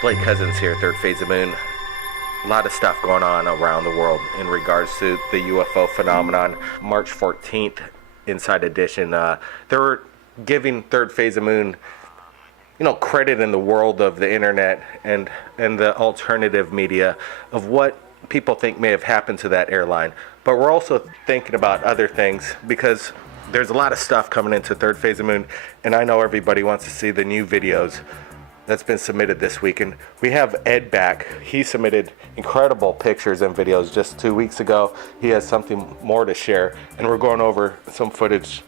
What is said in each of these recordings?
Blake Cousins here, Third Phase of Moon. A lot of stuff going on around the world in regards to the UFO phenomenon. March 14th, Inside Edition, they're giving Third Phase of Moon, credit in the world of the internet and the alternative media of what people think may have happened to that airline. But we're also thinking about other things because there's a lot of stuff coming into Third Phase of Moon, and I know everybody wants to see the new videos that's been submitted this week. And we have Ed back. He submitted incredible pictures and videos just 2 weeks ago. He has something more to share, and we're going over some footage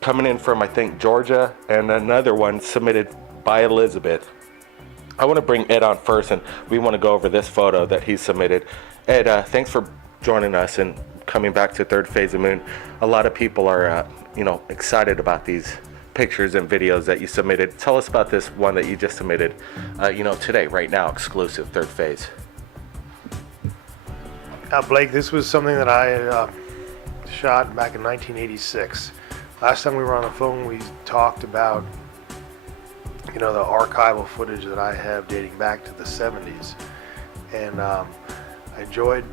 coming in from, I think, Georgia, and another one submitted by Elizabeth. I want to bring Ed on first, and we want to go over this photo that he submitted. Ed, thanks for joining us and coming back to Third Phase of Moon. A lot of people are, excited about these pictures and videos that you submitted. Tell us about this one that you just submitted, today, right now, exclusive Third Phase. Blake, this was something that I shot back in 1986. Last time we were on the phone, we talked about, the archival footage that I have dating back to the 70s. And I enjoyed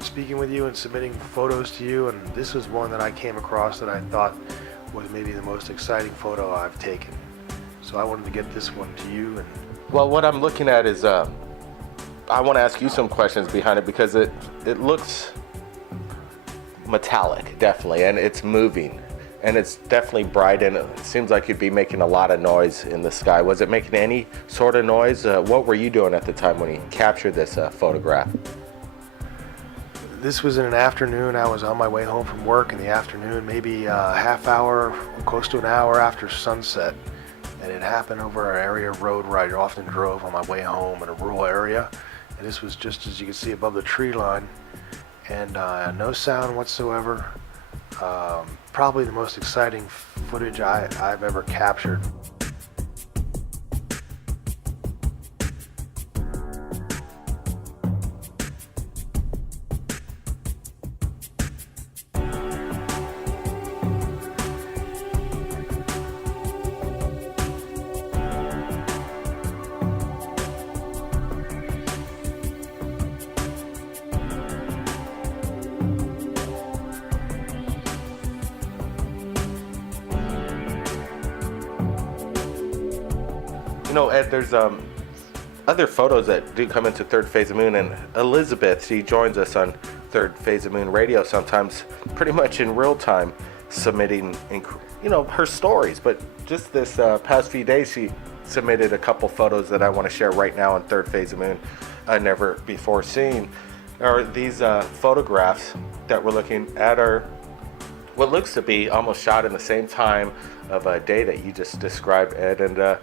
speaking with you and submitting photos to you, and this was one that I came across that I thought was maybe the most exciting photo I've taken. So I wanted to get this one to you. And well, what I'm looking at is, I want to ask you some questions behind it because it looks metallic, definitely, and it's moving, and it's definitely bright, and it seems like you'd be making a lot of noise in the sky. Was it making any sort of noise? What were you doing at the time when you captured this photograph? This was in an afternoon. I was on my way home from work in the afternoon, maybe a half hour, close to an hour after sunset. And it happened over an area of road where I often drove on my way home in a rural area. And this was just as you can see above the tree line. And no sound whatsoever. Probably the most exciting footage I've ever captured. Ed, there's other photos that do come into Third Phase of Moon, and Elizabeth, she joins us on Third Phase of Moon radio sometimes, pretty much in real time, submitting, her stories. But just this past few days, she submitted a couple photos that I want to share right now on Third Phase of Moon, never before seen. Are these photographs that we're looking at are what looks to be almost shot in the same time of a day that you just described, Ed, and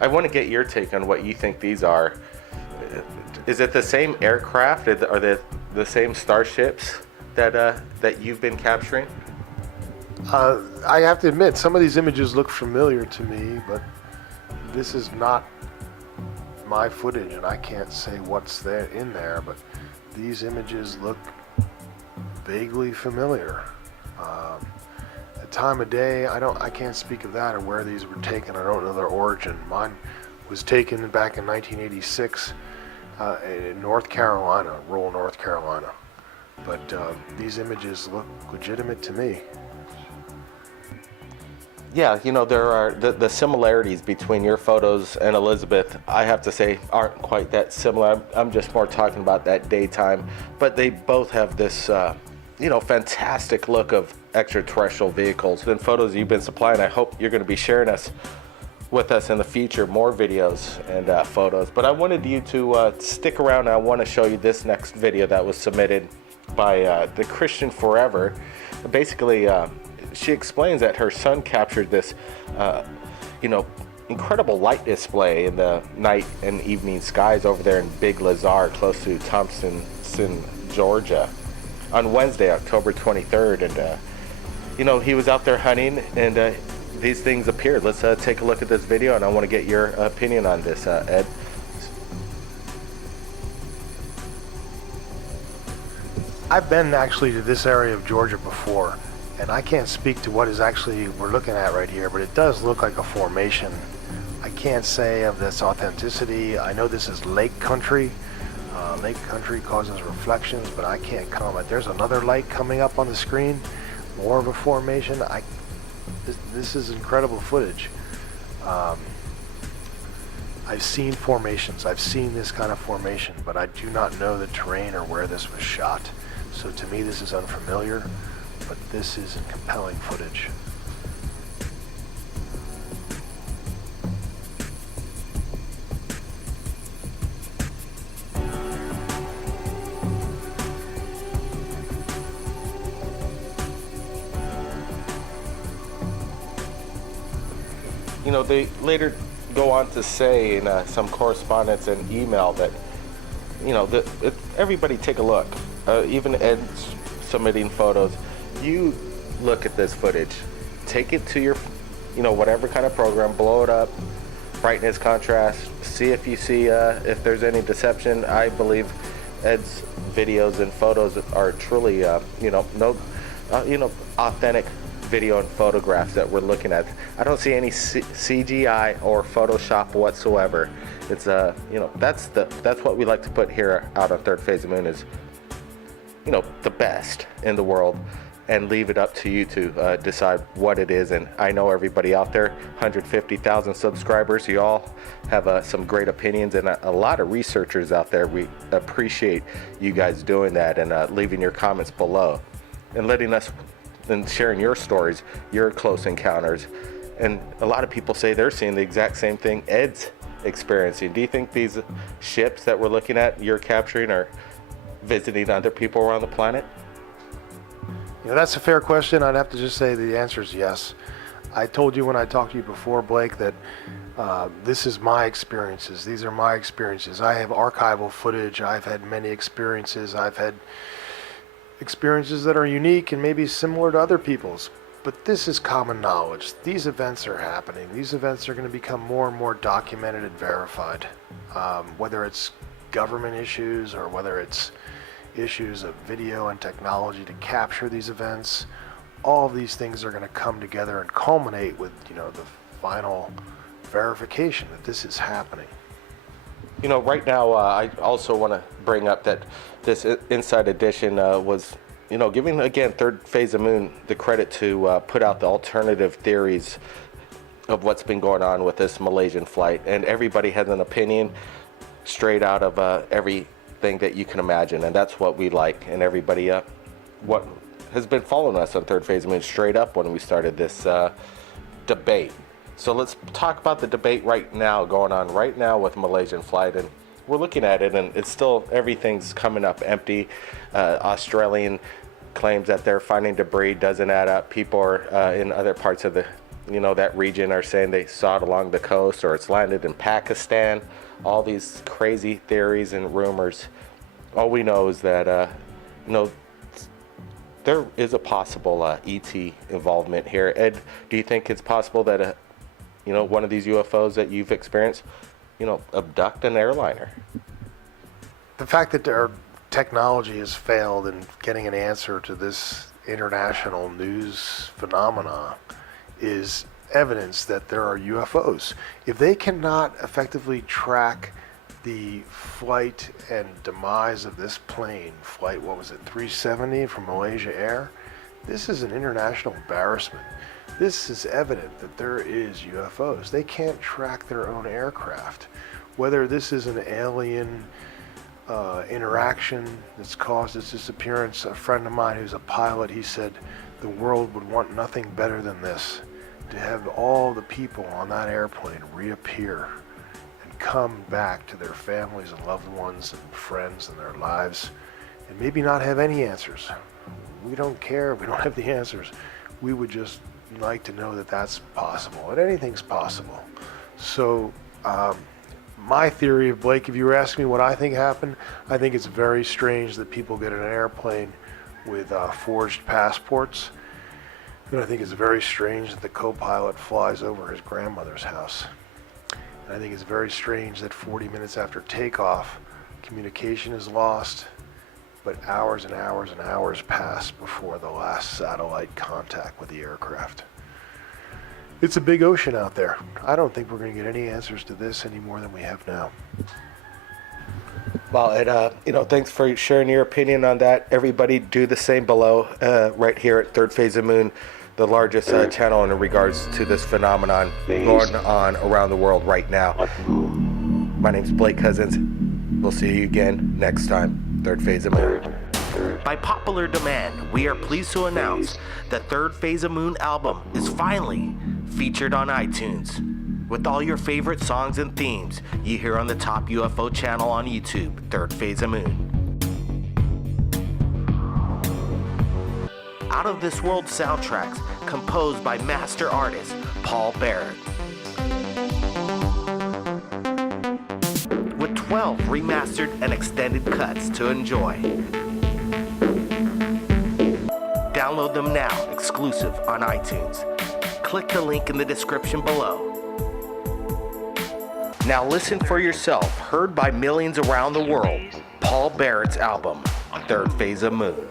I want to get your take on what you think these are. Is it the same aircraft? Are they the same starships that you've been capturing? I have to admit, some of these images look familiar to me, but this is not my footage, and I can't say what's there in there. But these images look vaguely familiar. Time of day, I can't speak of that or where these were taken. I don't know their origin. Mine was taken back in 1986 in North Carolina, rural North Carolina. But these images look legitimate to me. Yeah, there are the similarities between your photos and Elizabeth, I have to say, aren't quite that similar. I'm just more talking about that daytime, but they both have this fantastic look of extraterrestrial vehicles and photos you've been supplying. I hope you're going to be sharing with us in the future, more videos and photos. But I wanted you to stick around. I want to show you this next video that was submitted by the Christian Forever. Basically, she explains that her son captured this, incredible light display in the night and evening skies over there in Big Lazar, close to Thompson, Georgia, on Wednesday, October 23rd, and he was out there hunting, and these things appeared. Let's take a look at this video, and I want to get your opinion on this, Ed. I've been actually to this area of Georgia before, and I can't speak to what is actually we're looking at right here, but it does look like a formation. I can't say of this authenticity. I know this is lake country. Lake country causes reflections, but I can't comment. There's another light coming up on the screen, more of a formation. This is incredible footage. I've seen formations. I've seen this kind of formation, but I do not know the terrain or where this was shot. So to me, this is unfamiliar, but this is compelling footage. You know, they later go on to say in some correspondence and email that, you know, everybody take a look. Even Ed's submitting photos. You look at this footage, take it to your, you know, whatever kind of program, blow it up, brightness, contrast, see if you see if there's any deception. I believe Ed's videos and photos are truly, authentic video and photographs that we're looking at. I don't see any CGI or Photoshop whatsoever. It's that's what we like to put here out on Third Phase of the Moon is, you know, the best in the world, and leave it up to you to decide what it is. And I know everybody out there, 150,000 subscribers, you all have some great opinions, and a lot of researchers out there. We appreciate you guys doing that and leaving your comments below and letting us and sharing your stories, your close encounters. And a lot of people say they're seeing the exact same thing Ed's experiencing. Do you think these ships that we're looking at, you're capturing, are visiting other people around the planet? You know, that's a fair question. I'd have to just say the answer is yes. I told you when I talked to you before, Blake, that this is my experiences. These are my experiences. I have archival footage. I've had many experiences. I've had experiences that are unique and maybe similar to other people's. But this is common knowledge. These events are happening. These events are going to become more and more documented and verified. Whether it's government issues or whether it's issues of video and technology to capture these events, all of these things are going to come together and culminate with, you know, the final verification that this is happening. You know, right now, I also want to bring up that this Inside Edition was, you know, giving, again, Third Phase of Moon the credit to put out the alternative theories of what's been going on with this Malaysian flight. And everybody has an opinion straight out of everything that you can imagine. And that's what we like. And everybody what has been following us on Third Phase of Moon straight up when we started this debate. So let's talk about the debate right now, going on right now with Malaysian flight. And we're looking at it, and it's still, everything's coming up empty. Australian claims that they're finding debris, doesn't add up. People are in other parts of the, you know, that region are saying they saw it along the coast, or it's landed in Pakistan. All these crazy theories and rumors. All we know is that, you know, there is a possible ET involvement here. Ed, do you think it's possible that you know, one of these UFOs that you've experienced, you know, abduct an airliner? The fact that our technology has failed in getting an answer to this international news phenomena is evidence that there are UFOs. If they cannot effectively track the flight and demise of this plane, flight, what was it, 370 from Malaysia Air, this is an international embarrassment. This is evident that there is UFOs. They can't track their own aircraft. Whether this is an alien interaction that's caused its disappearance, a friend of mine who's a pilot, he said the world would want nothing better than this, to have all the people on that airplane reappear and come back to their families and loved ones and friends and their lives, and maybe not have any answers. We don't care if we don't have the answers. We would just like to know that that's possible, and anything's possible. So my theory of, Blake, if you were asking me what I think happened, I think it's very strange that people get in an airplane with forged passports. And I think it's very strange that the co-pilot flies over his grandmother's house. And I think it's very strange that 40 minutes after takeoff, communication is lost but hours and hours and hours passed before the last satellite contact with the aircraft. It's a big ocean out there. I don't think we're going to get any answers to this any more than we have now. Well, and thanks for sharing your opinion on that. Everybody do the same below, right here at Third Phase of Moon, the largest channel in regards to this phenomenon going on around the world right now. My name's Blake Cousins. We'll see you again next time. Third Phase of Moon. By popular demand, we are pleased to announce the Third Phase of Moon album is finally featured on iTunes, with all your favorite songs and themes you hear on the top UFO channel on YouTube, Third Phase of Moon. Out of This World soundtracks composed by master artist Paul Barrett, with 12 remastered and extended cuts to enjoy. Download them now, exclusive on iTunes. Click the link in the description below. Now listen for yourself, heard by millions around the world, Paul Barrett's album, Third Phase of Moon.